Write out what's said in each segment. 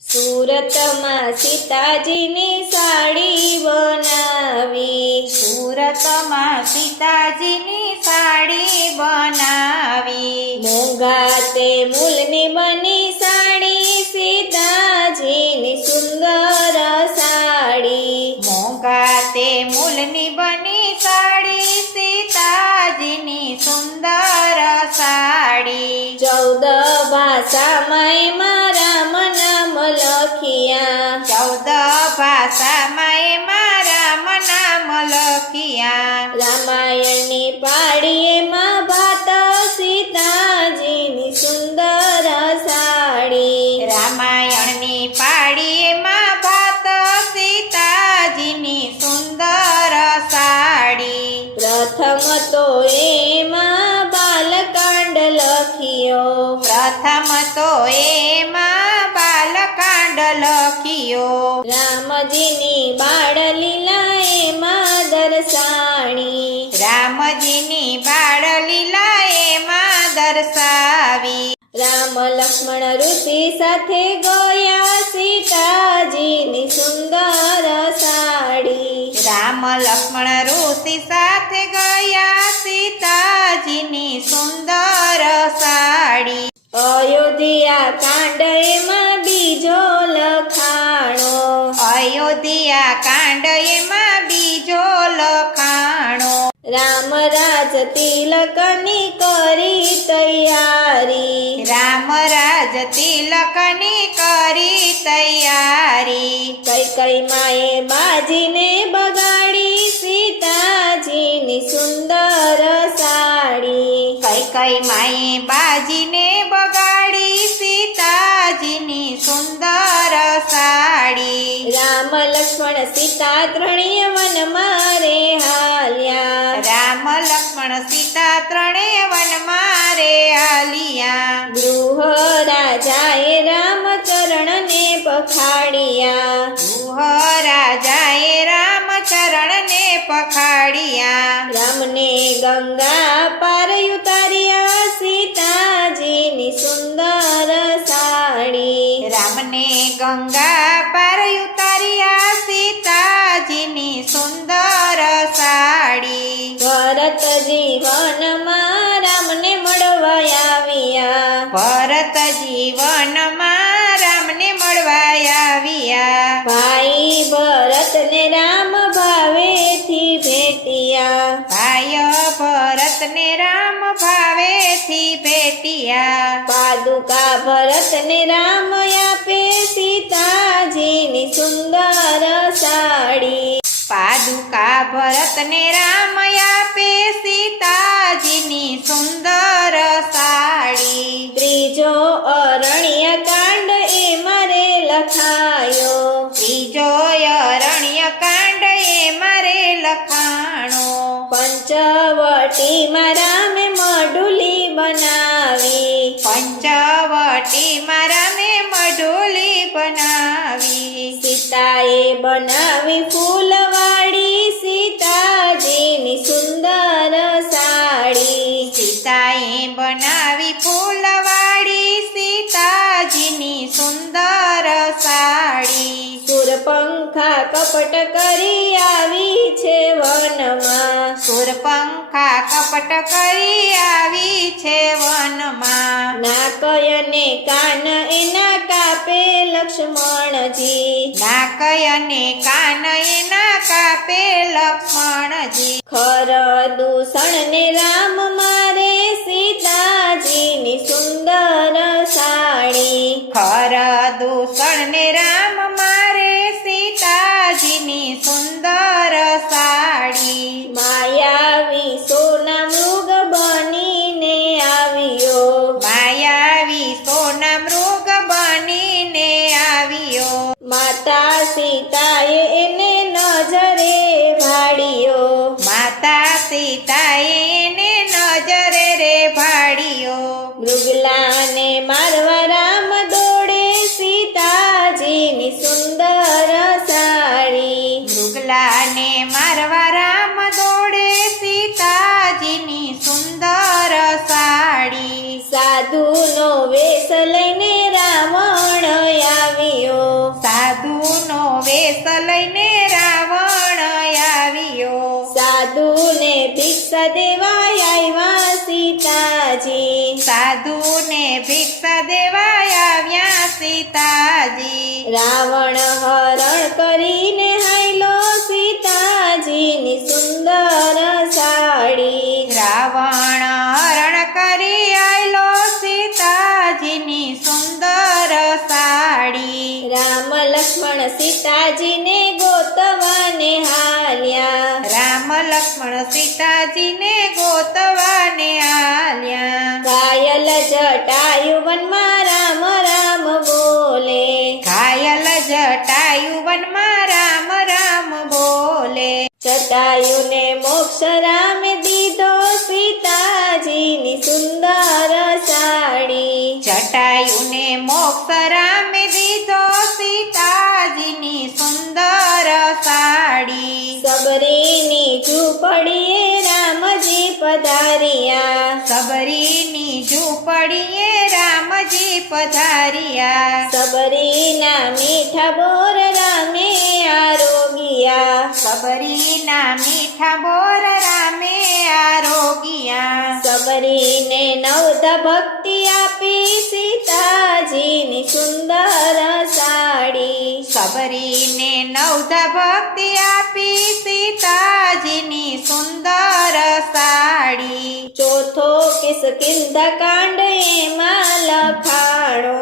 સુરતમાં સીતાજીની સાડી બનાવી, સુરતમાં સીતાજીની સાડી બનાવી, મોંઘા તે મૂલની બની સાડી, સીતાજીની સુંદર સાડી, મોંઘા તે મૂલની બની સાડી, સીતાજીની સુંદર સાડી, 14 ભાષામાં એમાં રામ નામ લખિયા, 14 ભાષામાં એમાં રામ નામ લખિયા, રામાયણની પાડી એમાં ભાત સીતાજીની સુંદર સાડી, રામાયણની પાડી એમાં ભાત સીતાજીની સુંદર સાડી, પ્રથમ તો એમાં બાલકાંડ લખ્યો, પ્રથમ તો એમાં બાલકાંડ લખ્યો, રામજીની બાળલીલા એમાં દર્શાણી, રામજીની બાળલીલા એમાં દર્શાવી, રામ લક્ષ્મણ ઋષિ સાથે ગયા સીતાજીની સુંદર સાડી, રામ લક્ષ્મણ ઋષિ સાથે ગયા સીતાજીની સુંદર સાડી, અયોધ્યા કાંડ એમાં બીજો લખાણો, અયોધ્યા કાંડ એમાં બીજો લખાણો, રામ રાજ તિલકની કરી તૈયારી, રામ રાજ તિલકની કરી તૈયારી, કઈ માએ બાજીને બગાડી સીતાજીની સુંદર સાડી, કઈ માએ બાજીને બગાડી સીતાજીની સુંદર સાડી, રામ લક્ષ્મણ સીતા ત્રણેય વનમાં રે હાલ્યા, રામ લક્ષ્મણ સીતા ત્રણેય વનમાં રે હાલિયા, ગૃહ રાજાએ રામચરણને પખાડ્યા, ગૃહ રાજાએ રામચરણને પખાડ્યા, રામને ગંગા પાર ઉતાર્યા સીતાજીની સુંદર સાડી, રામને ગંગા પાર ઉતાર્યા સીતાજીની સુંદર સાડી, ભરતજી વનમાં રામને મળવા આવ્યા, ભરતજી વનમાં રામને મળવા આવ્યા, ભાઈ ભરતને રામ ભાવેથી ભેટ્યા, ભાઈ ભરતને રામ ભાવેથી ભેટ્યા, પાદુકા ભરતને રામ આપે સીતાજીની સુંદર સાડી, પાદુકા ભરતને રામ આપે સીતાજીની સુંદર સાડી, ત્રીજો અરણ્ય કાંડ એમાં રે લખાયો, ત્રીજો અરણ્ય કાંડ એમાં રે લખાણો, પંચવટીમાં રામે મઢુલી બનાવી, પંચવટીમાં રામે મઢુલી બનાવી, સીતાએ બનાવી ફૂલવાડી સીતાજીની સુંદર સાડી, સીતાએ બનાવી ફૂલવાડી સીતાજીની સુંદર સાડી, સુરપંખા કપટ કરી આવી છે વનમાં, સુરપંખા કપટ કરી આવી છે વનમાં, નાક અને કાન એના કાપે લક્ષ્મણજી, નાક અને કાન એના કાપે લક્ષ્મણજી, ખર દૂષણને રામ મારે સીતાજીની સુંદર સાડી, ખર દૂષણને રામ મારે સીતાજીની સુંદર સાડી, માયાવી સોના મૃગ બનીને આવ્યો, માયાવી સોના મૃગ બનીને આવ્યો, માતા સીતાએ એને નજરે ભાડ્યો, માતા સીતાએ એને નજરે રે ભાડ્યો, મૃગલાને મારવા રામ દોડે સીતાજીની સુંદર સાધુનો વેશ લઈને રાવણ આવ્યો. સાધુને ભિક્ષા દેવા આવ્યા સીતાજી. સાધુને ભિક્ષા દેવા આવ્યા સીતાજી. રાવણ હરણ કરીને હાયલો સીતાજીની સુંદર સાડી. રાવણ હરણ કરી આયલો સીતાજીની સુંદર સાડી. રામ લક્ષ્મણ સીતાજીને ગોતવાને હાલ્યા. રામ લક્ષ્મણ સીતાજીને ગોતવાને આલ્યા. ઘાયલ જટાયુ વનમાં રામ રામ બોલે. ઘાયલ જટાયુ વનમાં રામ રામ બોલે. જટાયુને મોક્ષ રામે દીધો સીતાજીની સુંદર સાડી. જટાયુને મોક્ષ રામે દીધો સીતાજીની સુંદર સાડી. સબરીની ઝૂંપડીએ રામજી પધાર્યા. સબરીની ઝૂંપડીએ રામજી પધાર્યા. સબરીના મીઠા બોર રામે આરોગ્યા. સબરીના મીઠા બોર રામે આરોગ્યા. સબરીને નવધા ભક્તિ આપી સીતાજીની સુંદર સાડી. સબરીને નવધા ભક્તિ આપી સીતાજીની સુંદર સાડી. ચોથો કિસ્કિંધા કાંડ એમાં લખાણો.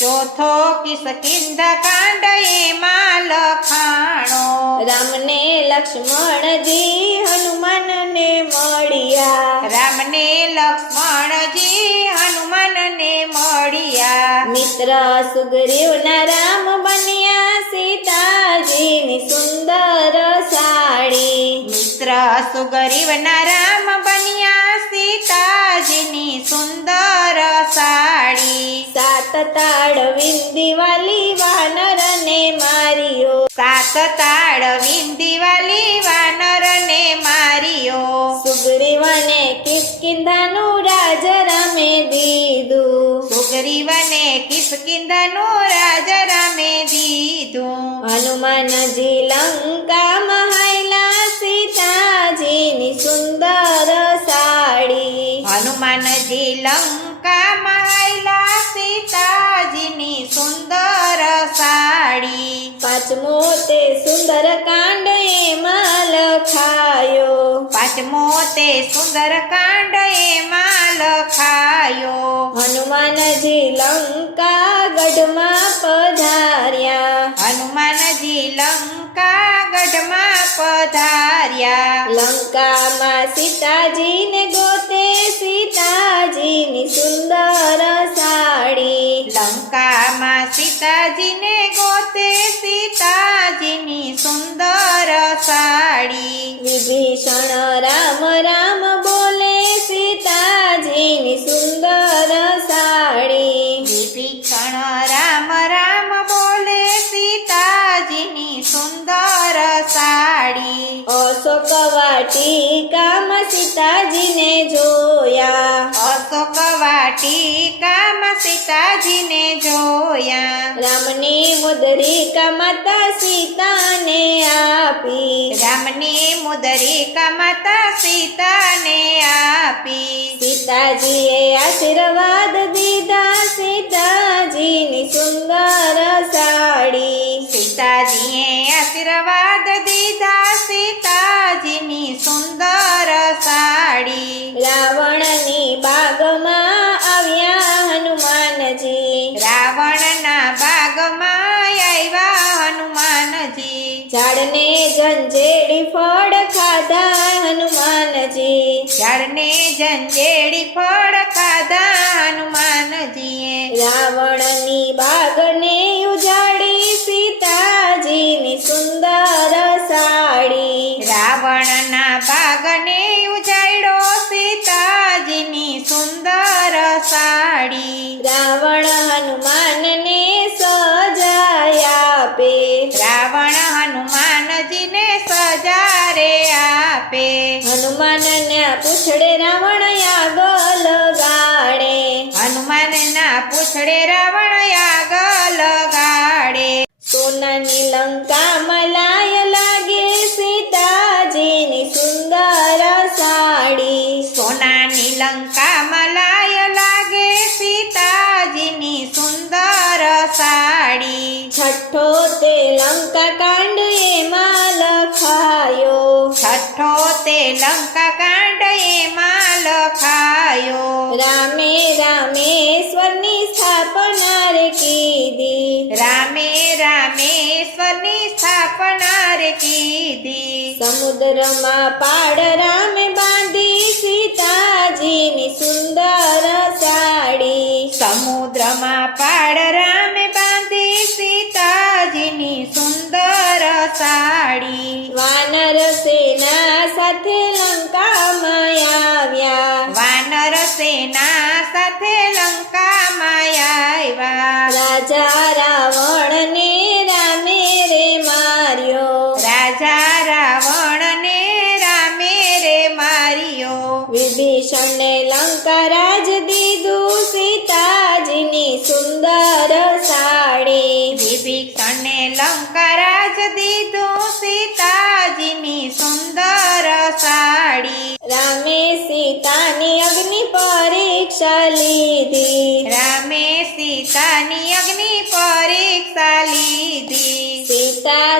ચોથો કિસ્કિંધા કાંડ એમાં લખાણો. રામને લક્ષ્મણજી હનુમાનને મળ્યા. રામને લક્ષ્મણજી હનુમાનને મળ્યા. મિત્ર સુગ્રીવના રામ બન્યા સીતાજીની સુંદર સાડી. મિત્ર સુગ્રીવના રામ બન્યા સીતાજીની સુંદર સાડી. સાત તાળ વિંદીવાલી વાનરને માર્યો. સાત તાળ વિંદીવાલી વાનરને માર્યો. સુગ્રીવને કિષ્કિંધાનું રાજ રામે દીધું. સુગ્રીવને કિષ્કિંધાનું રાજ રામે દીધું. હનુમાનજી લંકામાં હાયલા સીતાજીની સુંદર સાડી. હનુમાનજી લંકામાં આયલા સીતાજીની સુંદર સાડી. પાંચમો તે સુંદર કાંડ એમાં લખાયો. પાંચમો તે સુંદર કાંડ એમાં લખાયો. હનુમાનજી લંકા ગઢમાં પધાર્યા. હનુમાનજી લંકા ગઢમાં પધાર્યા. લંકામાં સીતાજીને ગોતે સીતાજીની સુંદર સાડી. લંકામાં સીતાજીને ગોતે સીતાજીની સુંદર સાડી. વિભીષણ રામ રામ બોલે સીતાજીની સુંદર સાડી. વિભીષણ રામ રામ બોલે સીતાજીની સુંદર સાડી. અશોક વાટિકામાં સીતાજીને જોયા. અશોક વાટિકામાં સીતાજીને જોયા. રામની મુદ્રિકા માતા સીતાને આપી. રામની મુદ્રિકા માતા સીતાને આપી. સીતાજીએ આશીર્વાદ દીધા સીતાજીની સુંદર સાડી. સીતાજીએ આશીર્વાદ દીધા સીતાજીની સુંદર સાડી. રાવણની બાગમાં આવ્યા હનુમાનજી. રાવણના બાગમાં આવ્યા હનુમાનજી. ઝાડને જંજેડી ફળ ખાધા હનુમાનજી. ઝાડને જંજેડી ફળ ખાધા હનુમાનજીએ. રાવણની બાગને ઉજાડી સીતાજીની સુંદર સાડી. રાવણના બાગને ઉજાડ્યો સીતાજીની સુંદર સાડી. રાવણ હનુમાનને સજાય આપે. રાવણ હનુમાનજીને સજારે આપે. હનુમાનને પૂછડે રાવણ આગ લગાડે. હનુમાનના પૂછડે રાવણ આગ લગાડે. 16 સોનાની લંકામાં લાય લાગે સીતાજીની સુંદર સાડી. સોનાની લંકામાં લાય લાગે સીતાજીની સુંદર સાડી. છઠ્ઠો તે લંકા કાંડ એમાં લખાયો. છઠ્ઠો તે લંકા કાંડ એમાં લખાયો. રામે રામેશ્વરની સ્થાપના રે કીધી. રામે રામેશ્વરની સ્થાપના રે કીધી. સમુદ્રમાં પાડ રામે બાંધી સીતાજીની સુંદર સાડી. સમુદ્રમાં પાડ રામે બાંધી સીતાજીની સુંદર સાડી. વાનર સેના સાથે લંકામાં આવ્યા. વાનર સેના સાથે લંકામાં આવ્યા. રાજા રાવણને રામે રે માર્યો. રાજા રાવણને રામે રે માર્યો. વિભીષણને લંકા રાજ દીધું સીતાજીની સુંદર સાડી. વિભીષણને લંકા રાજ દીધું સીતાજીની સુંદર સાડી. રામે સીતાની અગ્નિ પરીક્ષા લીધી. રામે સીતાની અગ્નિ પરીક્ષા લીધી. સીતા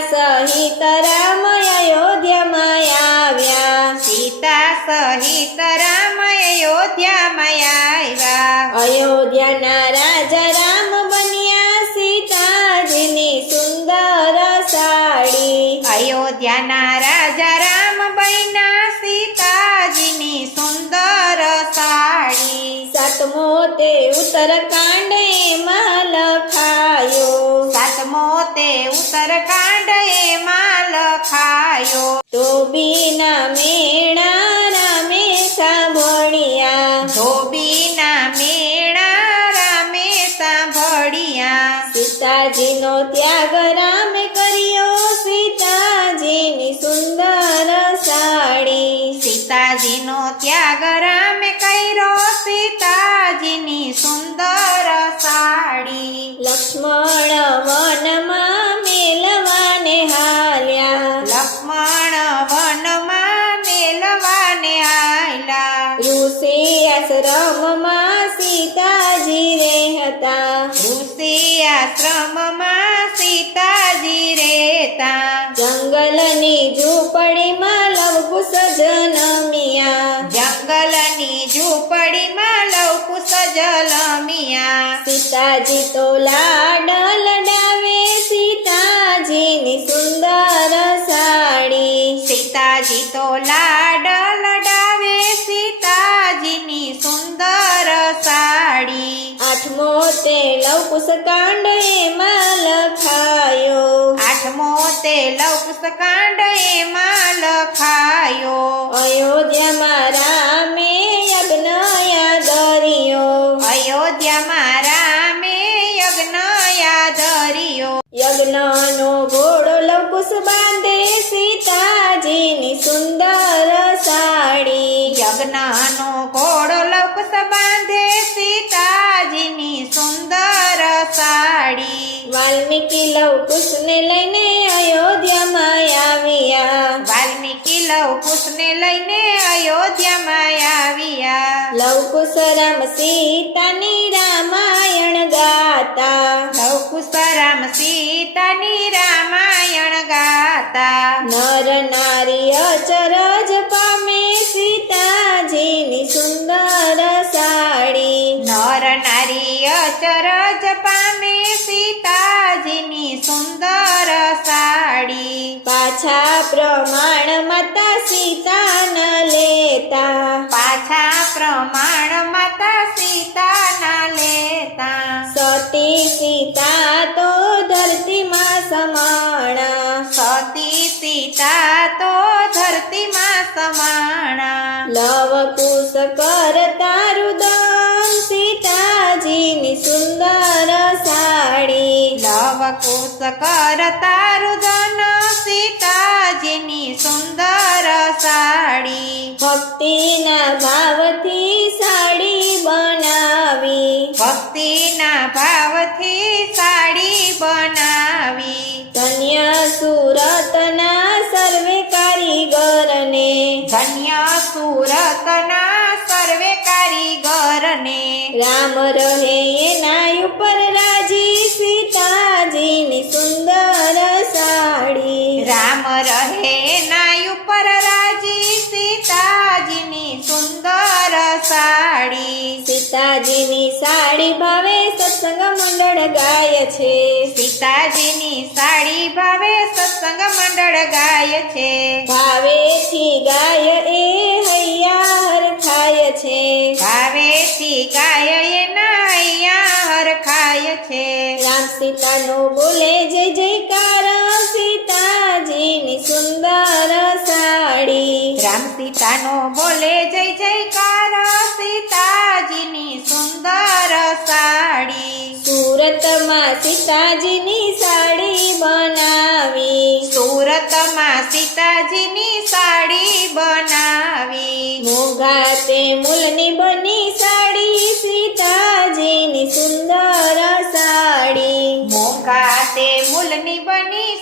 સહિત રામ અયોધ્યામાં આવ્યા. સીતા સહિત રામ અયોધ્યામાં આવ્યા. અયોધ્યાના રાજા રામ બન્યા સીતાજીની સુંદર સાડી. અયોધ્યાના રાજા રામ બન્યા સીતાજીની સુંદર સાડી. સાતમો તે ઉત્તરકાંડ એમાં લખાયો. સાતમો તે ઉત્તરકાંડ એમાં લખાયો. ધોબીના મેણા રામે સાંભળ્યા. ધોબીના મેળા રામે સાંભળ્યા. સીતાજીનો ત્યાગ રામે કર્યો સીતાજીની સુંદર સાડી. સીતાજીનો ત્યાગ રામે કર્યો સીતાજીની સુંદર સાડી. લક્ષ્મણ વનમાં મેલવાને હાલ્યા. લક્ષ્મણ વનમાં મેલવાને આયલા. ઋષિ આશ્રમમાં સીતાજી રહેતા. ઋષિ આશ્રમમાં સીતાજી રહેતા. જંગલની ઝૂંપડીમાં લવકુશ જનમ્યા. જંગલની ઝૂંપડીમાં લવકુશ જલમ્યા. સીતાજી તો લાડ લડાવે સીતાજીની સુંદર સાડી. સીતાજી તો લાડ લડાવે સીતાજીની સુંદર સાડી. આઠમો તે લવકુશ કાંડ એમાં લખાયો. આઠમો તે લવકુશ કાંડ એમાં લખાયો. અયોધ્યામાં રામે યજ્ઞ યાદર્યો. અયોધ્યામાં રામે યજ્ઞ યાદર્યો. યજ્ઞનો ઘોડો લવકુશ બાંધે સીતાજીની સુંદર સાડી. યજ્ઞનો ઘોડો લવકુશ બાંધે સીતાજીની સુંદર સાડી. વાલ્મીકી લવકુશને લઈને અયોધ્યામાં આવ્યા. વાલ્મીકી લવકુશને લઈને અયોધ્યામાં આવ્યા. લવકુશ રામ સીતાની રામાયણ ગાતા. લવકુશ રામ સીતાની રામાયણ ગાતા. નર નારી અચરજ પામે સીતાજીની સુંદર સાડી. નર નારી અચરજ પામે સીતાજીની સુંદર સાડી. પાછા પ્રમાણ માતા સીતા ન લેતા. પાછા પ્રમાણ માતા સીતા ના લેતા. સતી સીતા તો ધરતીમાં સમાણા. સતી સીતા તો ધરતીમાં સમાણા. લવકુશ કરતા રુદન સીતાજીની સુંદર સાડી. લવકુશ કરતા રુદન સીતાજીની સુંદર સાડી. ભક્તિના ભાવથી સાડી બનાવી. ભક્તિના ભાવથી સાડી બનાવી. સુરતના સર્વે કારીગરને રામ રહે એના ઉપર રાજી સીતાજીની સુંદર સાડી રામ રહે એના ઉપર રાજી સીતાજીની સુંદર સાડી સીતાજીની સાડી ભાવે સત્સંગ મંડળ ગાય છે સીતાજીની સાડી ભાવે સત્સંગ મંડળ ગાય છે ભાવેથી ગાય એ હૈયા હરખાય છે ભાવેથી ગાય એના અહીંયા હરખાય છે રામ સીતાનો બોલે જય જયકાર સીતાજીની સુંદર સાડી રામ સીતાનો બોલે જય જયકાર સીતાજીની સુંદર સાડી સુરતમાં સીતાજીની સાડી બનાવી સુરતમાં સીતાજીની સાડી બનાવી મોંઘા તે મૂલની બની સાડી સીતાજીની સુંદર સાડી મોંઘા તે મૂલની બની